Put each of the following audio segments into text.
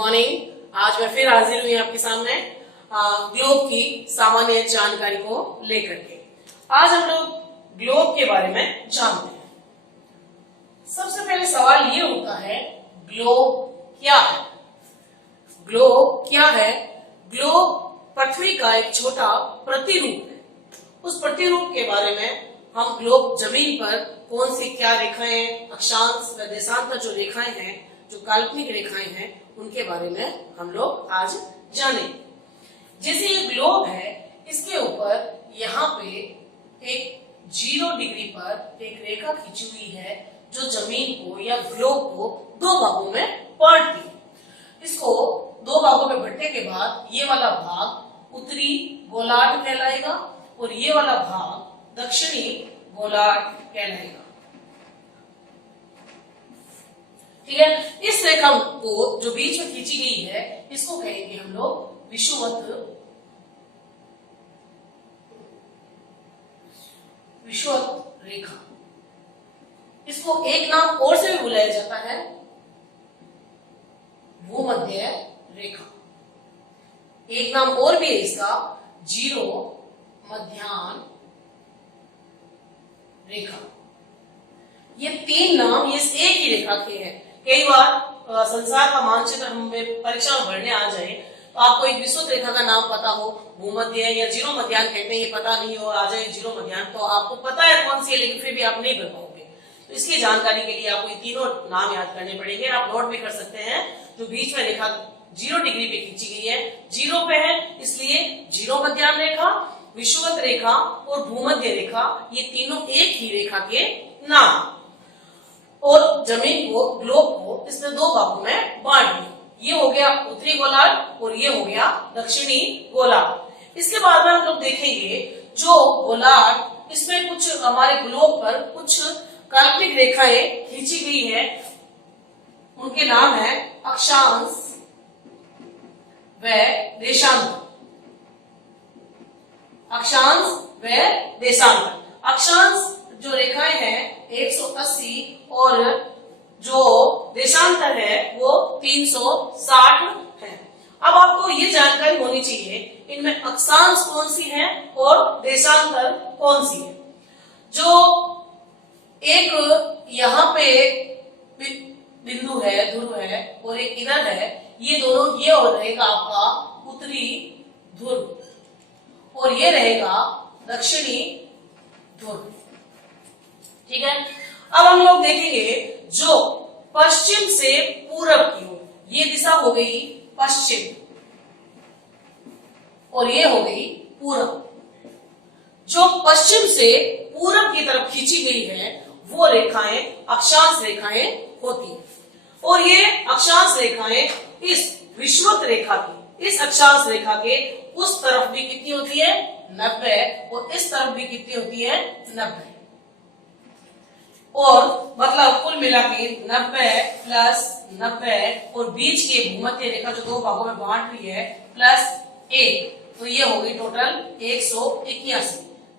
Morning. आज मैं फिर हाजिर हुई आपके सामने ग्लोब की सामान्य जानकारी को लेकर के। आज हम लोग ग्लोब के बारे में जानते हैं। सबसे पहले सवाल ये उठता है, ग्लोब क्या है? ग्लोब क्या है? ग्लोब पृथ्वी का एक छोटा प्रतिरूप है। उस प्रतिरूप के बारे में हम ग्लोब जमीन पर कौन सी क्या रेखाएं, अक्षांश व देशांतर जो रेखाएं हैं, जो काल्पनिक रेखाएं हैं, उनके बारे में हम लोग आज जाने। जैसे ये ग्लोब है, इसके ऊपर यहाँ पे एक 0 डिग्री पर एक रेखा खींची हुई है जो जमीन को या ग्लोब को दो भागों में बांटती है। इसको दो भागों में बांटने के बाद ये वाला भाग उत्तरी गोलार्ध कहलाएगा और ये वाला भाग दक्षिणी गोलार्ध कहलाएगा। ठीक है, इस रेखा को जो बीच में खींची गई है इसको कहेंगे हम लोग विषुवत रेखा। इसको एक नाम और से भी बुलाया जाता है, भूमध्य रेखा। एक नाम और भी है इसका, जीरो मध्याह्न रेखा। ये तीन नाम इस एक ही रेखा के हैं। कई बार संसार का मानचित्र हमें परीक्षा में भरने आ जाए तो आपको एक विषुवत रेखा का नाम पता हो, भूमध्य या जीरो मध्याह्न कहते हैं, ये पता नहीं हो, आ जाए जीरो मध्याह्न, तो आपको पता है कौन सी है लेकिन फिर भी आप नहीं भर पाओगे। तो इसकी जानकारी के लिए आपको ये तीनों नाम याद करने पड़ेंगे। आप नोट भी कर सकते हैं। जो बीच में रेखा 0 डिग्री पे खींची गई है, 0 पे है, इसलिए जीरो मध्याह्न रेखा, विषुवत रेखा और भूमध्य रेखा, ये तीनों एक ही रेखा के नाम। और जमीन को, ग्लोब को इसने दो भागों में बांट दिया। ये हो गया उत्तरी गोलार्ध और ये हो गया दक्षिणी गोलार्ध। इसके बाद में हम लोग देखेंगे जो गोलार्ध, इसमें कुछ हमारे ग्लोब पर कुछ काल्पनिक रेखाएं खींची गई है, उनके नाम है अक्षांश व देशांतर। अक्षांश व देशांतर। अक्षांश जो रेखाएं हैं 180 और जो देशांतर है वो 360 है। अब आपको ये जानकारी होनी चाहिए इनमें अक्षांश कौन सी है और देशांतर कौन सी है। जो एक यहाँ पे बिंदु है, ध्रुव है, और एक इधर है, ये दोनों, ये और रहेगा आपका उत्तरी ध्रुव और ये रहेगा दक्षिणी ध्रुव। ठीक है, अब हम लोग देखेंगे जो पश्चिम से पूरब की ओर, ये दिशा हो गई पश्चिम और ये हो गई पूरब। जो पश्चिम से पूरब की तरफ खींची गई है वो रेखाएं अक्षांश रेखाएं होती हैं। और ये अक्षांश रेखाएं इस विषुवत रेखा की, इस अक्षांश रेखा के उस तरफ भी कितनी होती है 90 और इस तरफ भी कितनी होती है 90। और मतलब कुल मिला के 90 प्लस 90 और बीच की भूमध्य रेखा जो दो भागों में बांट रही है प्लस 1, तो ये होगी टोटल 181।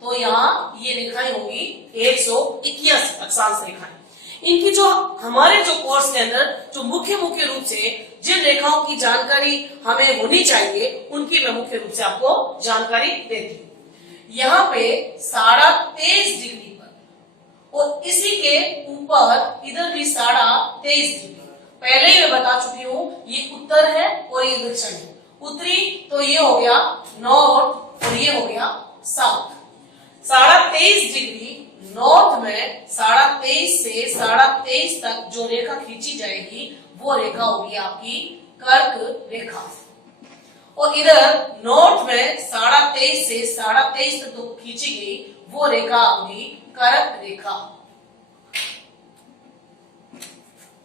तो यहाँ ये रेखाएं होंगी 181 अक्षांश रेखाएं। इनकी जो हमारे जो कोर्स के अंदर जो मुख्य रूप से जिन रेखाओं की जानकारी हमें होनी चाहिए उनकी मैं मुख्य रूप से आपको जानकारी देती हूँ। यहाँ पे 23.5 डिग्री और इसी के ऊपर इधर भी 23.5 डिग्री। पहले ही मैं बता चुकी हूँ, ये उत्तर है और ये दक्षिण है। उत्तरी तो ये हो गया नॉर्थ और ये हो गया साउथ। 23.5 डिग्री नॉर्थ में 23.5 से 23.5 तक जो रेखा खींची जाएगी वो रेखा होगी आपकी कर्क रेखा। और इधर नॉर्थ में 23.5 से 23.5 तक तो खींची गई वो रेखा होगी करक रेखा।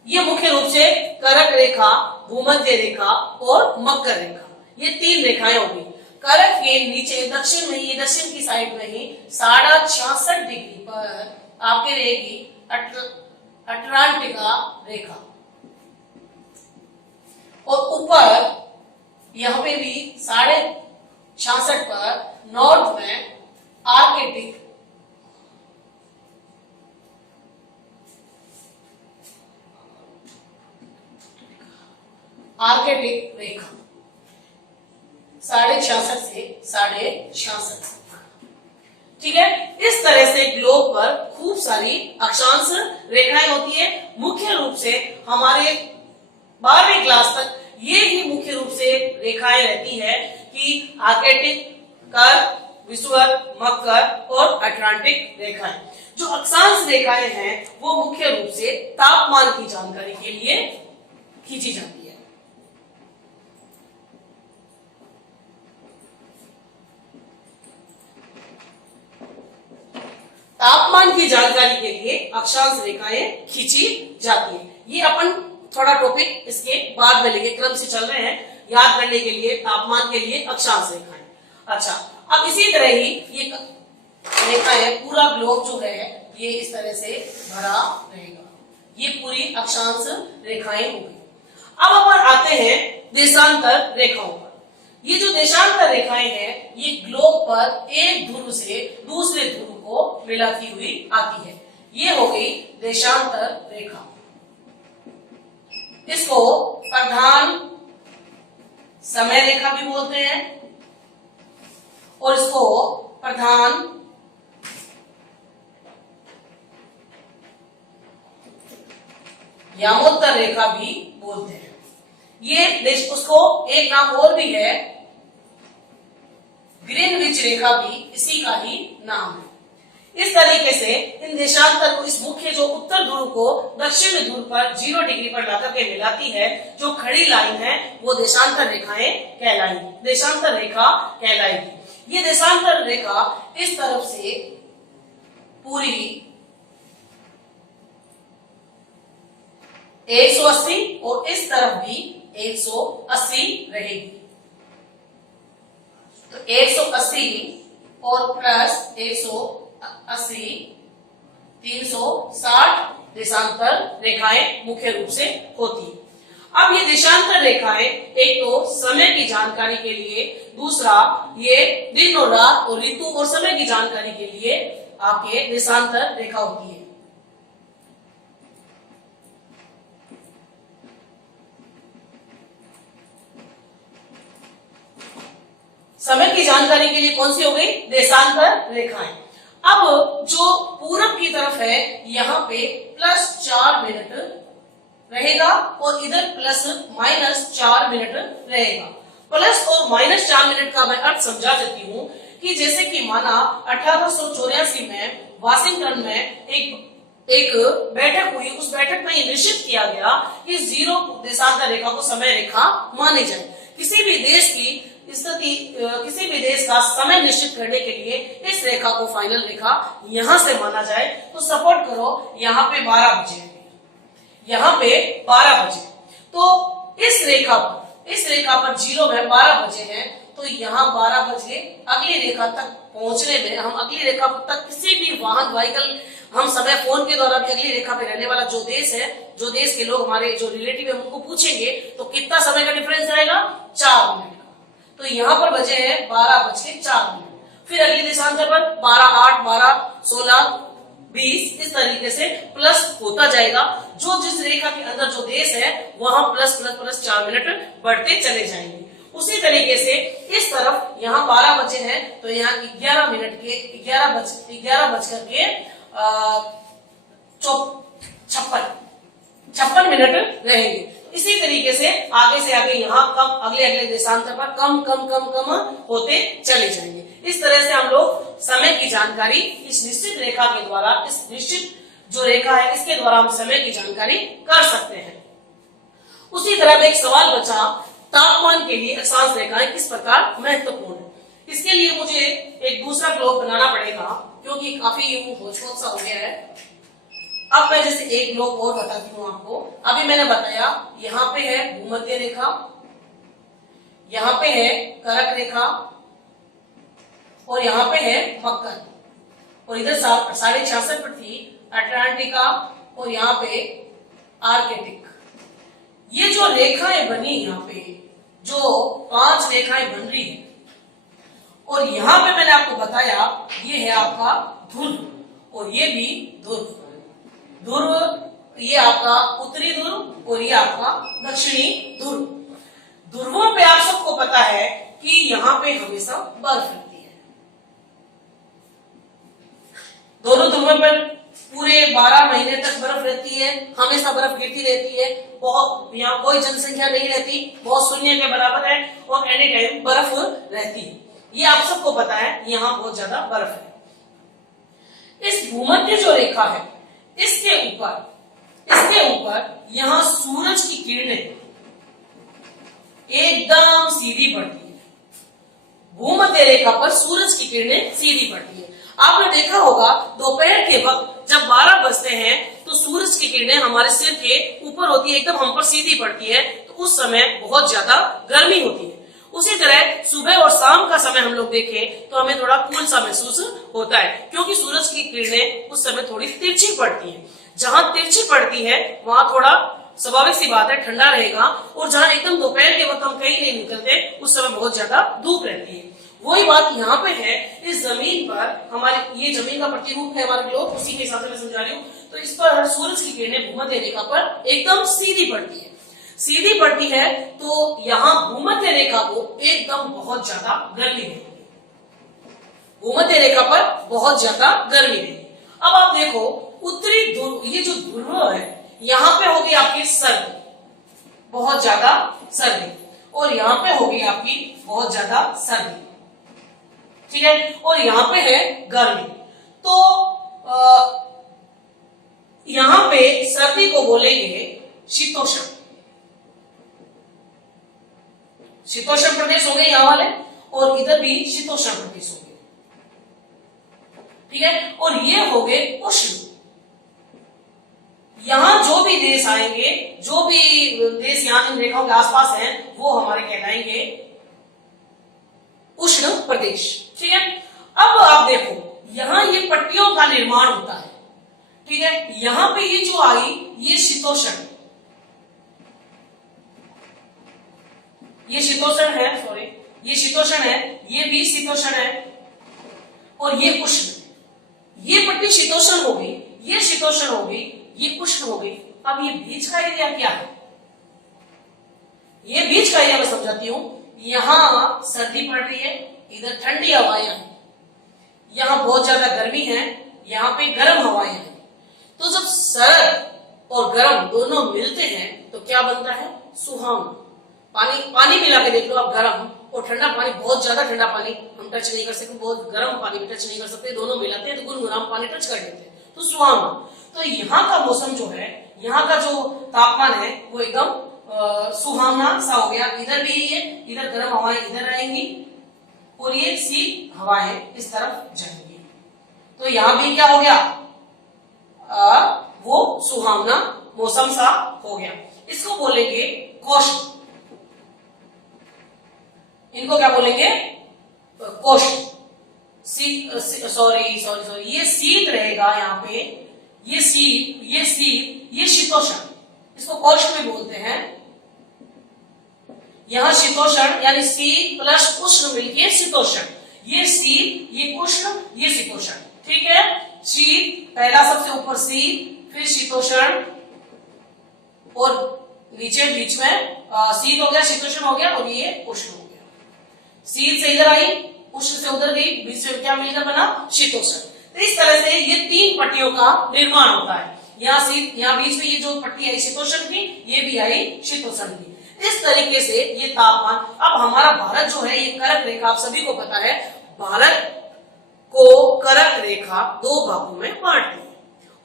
ये मुख्य रूप से करक रेखा, भूमध्य रेखा और मकर रेखा, ये तीन रेखाएं होंगी। करक के नीचे दक्षिण में, ये दक्षिण की साइड में ही 66.5 डिग्री पर आपके रहेगी अटलांटिका रेखा। और ऊपर यहाँ पे भी 66.5 पर नॉर्थ में आर्कटिक आर्केटिक रेखा 66.5 से 66.5। ठीक है, इस तरह से ग्लोब पर खूब सारी अक्षांश रेखाएं होती है। मुख्य रूप से हमारे 12वीं क्लास तक ये ही मुख्य रूप से रेखाएं रहती है कि आर्केटिक, कर्क, विषुवत, मकर और अटलांटिक रेखाएं। जो अक्षांश रेखाएं हैं वो मुख्य रूप से तापमान की जानकारी के लिए खींची जाती है। तापमान की जानकारी के लिए अक्षांश रेखाएं खींची जाती है। ये अपन थोड़ा टॉपिक इसके बाद में लेंगे, क्रम से चल रहे हैं याद करने के लिए। तापमान के लिए अक्षांश रेखाएं। अच्छा, अब इसी तरह ही ये रेखा है, पूरा ग्लोब जो है ये इस तरह से भरा रहेगा। ये पूरी अक्षांश रेखाएं हो गई। अब अपन आते हैं देशांतर रेखाओं पर। ये जो देशांतर रेखाएं हैं ये ग्लोब पर एक ध्रुव से दूसरे ध्रुव को मिलाती हुई आती है। ये हो गई देशांतर रेखा। इसको प्रधान समय रेखा भी बोलते हैं और इसको प्रधान यामोत्तर रेखा भी बोलते हैं। ये देश, उसको एक नाम और भी है, ग्रीनविच रेखा भी इसी का ही नाम है। इस तरीके से इन देशांतर को, इस मुख्य जो उत्तर ध्रुव को दक्षिण ध्रुव पर 0 डिग्री पर लाकर के मिलाती है, जो खड़ी लाइन है वो देशांतर रेखाएं कहलाएंगी, देशांतर रेखा कहलाएगी। ये देशांतर रेखा इस तरफ से पूरी 180 और इस तरफ भी 180 रहेगी। तो 180 और प्लस 180 360 देशांतर रेखाएं मुख्य रूप से होती है। अब ये देशांतर रेखाएं एक तो समय की जानकारी के लिए, दूसरा ये दिन और रात और ऋतु और समय की जानकारी के लिए आपके देशांतर रेखा होती है। समय की जानकारी के लिए कौन सी हो गई? देशांतर रेखाएं। अब जो पूरब की तरफ है यहाँ पे +4 मिनट रहेगा और इधर ±4 मिनट रहेगा। प्लस और -4 मिनट का मैं अर्थ समझा देती हूँ कि जैसे कि माना 1884 में वाशिंगटन में एक बैठक हुई। उस बैठक में ये निश्चित किया गया कि 0 देशांतर रेखा को समय रेखा मानी जाए। किसी भी देश की स्थिति, किसी भी देश का समय निश्चित करने के लिए इस रेखा को फाइनल रेखा यहां से माना जाए। तो सपोर्ट करो यहाँ पे 12 बजे, यहाँ पे 12 बजे, तो इस रेखा पर 0 में 12 बजे हैं, तो यहाँ 12 बजे अगली रेखा तक पहुंचने में, हम अगली रेखा तक किसी भी वाहन व्हीकल, हम समय फोन के द्वारा भी अगली रेखा पे रहने वाला जो देश है, जो देश के लोग हमारे जो रिलेटिव है उनको पूछेंगे तो कितना समय का डिफरेंस रहेगा? 4 मिनट का। तो यहाँ पर बजे हैं 12:04। फिर अगले देशांतर पर 12:08, 12:16, 20 इस तरीके से प्लस होता जाएगा। जो जिस रेखा के अंदर जो देश है वहां प्लस 4 मिनट बढ़ते चले जाएंगे। उसी तरीके से इस तरफ यहाँ 12 बजे हैं तो यहाँ 11 मिनट के 11 बजकर के 56 मिनट रहेंगे। इसी तरीके से आगे यहाँ कम, अगले देशांतर पर कम होते चले जाएंगे। इस तरह से हम लोग समय की जानकारी इस निश्चित रेखा के द्वारा, इस निश्चित जो रेखा है इसके द्वारा हम समय की जानकारी कर सकते हैं। उसी तरह एक सवाल बचा, तापमान के लिए अक्षांश रेखाएं किस प्रकार महत्वपूर्ण है। इसके लिए मुझे एक दूसरा ग्लोब बनाना पड़ेगा क्योंकि काफी होच-पोच सा हो गया है। अब मैं जैसे एक ग्लोब और बताती हूँ आपको। अभी मैंने बताया यहाँ पे है भूमध्य रेखा, यहाँ पे है कर्क रेखा और यहाँ पे है मकर, और इधर 66.5 पर थी अटलांटिका और यहाँ पे आर्कटिक। ये जो रेखाएं बनी यहाँ पे, जो 5 रेखाएं बन रही है, और यहाँ पे मैंने आपको बताया ये है आपका ध्रुव और ये भी ध्रुव। ये आपका उत्तरी ध्रुव और ये आपका दक्षिणी ध्रुव। यहाँ पे हमेशा बर्फ रहती है। दोनों ध्रुवों पर पूरे 12 महीने तक बर्फ रहती है, हमेशा बर्फ गिरती रहती है, बहुत यहाँ कोई जनसंख्या नहीं रहती, बहुत शून्य के बराबर है और एनी टाइम बर्फ रहती है। ये आप सबको पता है, यहाँ बहुत ज्यादा बर्फ है। इस भूमध्य जो रेखा है इसके ऊपर यहाँ सूरज की किरणें एकदम सीधी पड़ती है। भूमध्य रेखा पर सूरज की किरणें सीधी पड़ती है। आपने देखा होगा दोपहर के वक्त जब 12 बजते हैं तो सूरज की किरणें हमारे सिर के ऊपर होती है, एकदम हम पर सीधी पड़ती है, तो उस समय बहुत ज्यादा गर्मी होती है। उसी तरह सुबह और शाम का समय हम लोग देखें तो हमें थोड़ा कूल सा महसूस होता है, क्योंकि सूरज की किरणें उस समय थोड़ी तिरछी पड़ती है। जहां तिरछी पड़ती है वहां थोड़ा स्वाभाविक सी बात है ठंडा रहेगा, और जहां एकदम दोपहर के वक्त हम कहीं नहीं निकलते उस समय बहुत ज्यादा धूप रहती है। वही बात यहाँ पे है। इस जमीन पर हमारी ये जमीन का प्रतिरूप है हमारा ग्लोब, उसी के हिसाब से मैं समझा रही हूँ। तो इस पर सूरज की किरणें भूमध्य रेखा पर एकदम सीधी पड़ती है। सीधी पड़ती है तो यहाँ भूमध्य रेखा को एकदम बहुत ज्यादा गर्मी रहेगी। भूमध्य रेखा पर बहुत ज्यादा गर्मी रहेगी। अब आप देखो उत्तरी ध्रुव, ये जो ध्रुव है यहाँ पे होगी आपकी सर्दी, बहुत ज्यादा सर्दी, और यहाँ पे होगी आपकी बहुत ज्यादा सर्दी, ठीक है, और यहाँ पे है गर्मी। तो यहाँ पे सर्दी को बोलेंगे शीतोष्ण, शीतोष्ण प्रदेश हो गए यहाँ वाले, और इधर भी शीतोष्ण प्रदेश हो गए, ठीक है, और ये हो गए उष्ण। यहां जो भी देश आएंगे, जो भी देश यहाँ इन रेखाओं के आसपास हैं, वो हमारे कहलाएंगे उष्ण प्रदेश, ठीक है। अब आप देखो यहां ये पट्टियों का निर्माण होता है, ठीक है। यहां पे ये जो आई ये शीतोष्ण, ये शीतोष्ण है, सॉरी ये शीतोष्ण है, ये भी शीतोष्ण है, और ये उष्ण। ये पट्टी शीतोष्ण हो गई, ये शीतोष्ण हो गई, ये उष्ण हो गई। अब ये बीच का एरिया क्या है? ये बीच का एरिया मैं समझाती हूं। यहां सर्दी पड़ रही है, इधर ठंडी हवाएं हैं, यहां बहुत ज्यादा गर्मी है, यहां पे गर्म हवाएं हैं। तो जब सर्द और गर्म दोनों मिलते हैं तो क्या बनता है? सुहावना। पानी मिला के देख लो आप, गर्म और ठंडा पानी, बहुत ज्यादा ठंडा पानी हम टच नहीं कर सकते, बहुत गर्म पानी भी टच नहीं कर सकते, दोनों मिलाते हैं तो गुनगुना पानी टच कर लेते हैं, तो सुहावना। तो यहाँ का मौसम जो है, यहाँ का जो तापमान है वो एकदम सुहावना सा हो गया। इधर भी ये, इधर गर्म हवाएं इधर आएंगी और ये सी हवाएं इस तरफ जाएंगी, तो यहाँ भी क्या हो गया? वो सुहावना मौसम सा हो गया। इसको बोलेंगे कोष्ण। इनको क्या बोलेंगे? कोष्ण। सॉरी ये शीत रहेगा यहाँ पे, ये शीत, ये शीतोष्ण, इसको कोष्ण भी बोलते हैं। यहां शीतोष्ण यानी शीत प्लस उष्ण मिलके शीतोष्ण। ये शीत, ये उष्ण, ये शीतोष्ण, ठीक है। शीत पहला सबसे ऊपर शीत, फिर शीतोष्ण, और नीचे बीच में शीत हो गया, शीतोष्ण हो गया, और ये उष्ण हो गया। शीत से इधर आई, उष्ण से उधर गई, बीच में क्या मिलकर बना? शीतोष्ण। तो इस तरह से ये तीन पट्टियों का निर्माण होता है। यहाँ शीत, यहाँ बीच में ये जो पट्टी आई शीतोष्ण की, ये भी आई शीतोष्ण की। इस तरीके से ये तापमान। अब हमारा भारत जो है ये कर्क रेखा, आप सभी को पता है, भारत को कर्क रेखा दो भागों में बांटती है।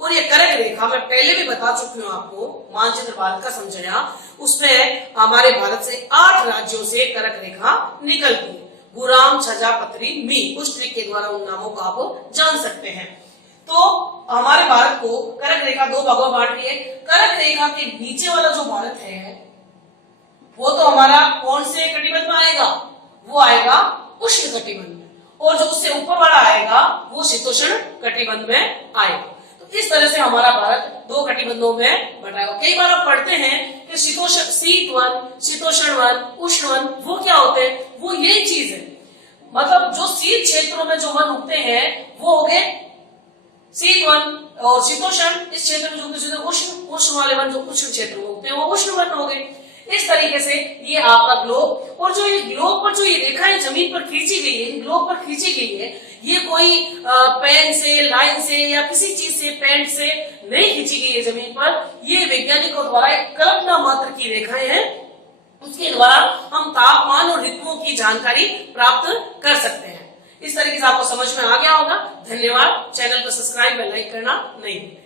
और ये कर्क रेखा मैं पहले भी बता चुकी हूँ आपको, मानचित्र भारत का समझाया, उसमें हमारे भारत से 8 राज्यों से कर्क रेखा निकलती है। गुराम, छजा, पत्री, मी, उस ट्रिक के द्वारा उन नामों को आप जान सकते हैं। तो हमारे भारत को कर्क रेखा दो भागों में बांट है। कर्क रेखा के नीचे वाला जो भारत है वो तो हमारा कौन से कटिबंध में आएगा? वो आएगा उष्ण कटिबंध में, और जो उससे ऊपर वाला आएगा वो शीतोष्ण कटिबंध में आएगा। तो इस तरह से हमारा भारत दो कटिबंधों में बटाएगा। कई बार आप पढ़ते हैं कि शीतोष्ण, शीत वन, शीतोष्ण वन, उष्ण वन, वो क्या होते हैं? वो यही चीज है, मतलब जो शीत क्षेत्रों में जो वन उगते हैं वो हो गए शीत वन, और शीतोष्ण इस क्षेत्र में जो उष्ण वाले वन जो उष्ण क्षेत्र में उगते हैं वो उष्ण वन हो गए। इस तरीके से ये आपका ग्लोब, और जो ये ग्लोब पर जो ये रेखाएं जमीन पर खींची गई है, ग्लोब पर खींची गई है, ये कोई पेन से, लाइन से या किसी चीज से, पेंट से नहीं खींची गई है जमीन पर। ये वैज्ञानिकों द्वारा एक कल्पना मात्र की रेखाएं हैं, उसके द्वारा हम तापमान और ऋतुओं की जानकारी प्राप्त कर सकते हैं। इस तरीके से आपको समझ में आ गया होगा। धन्यवाद। चैनल को सब्सक्राइब और लाइक करना नहीं भूलें।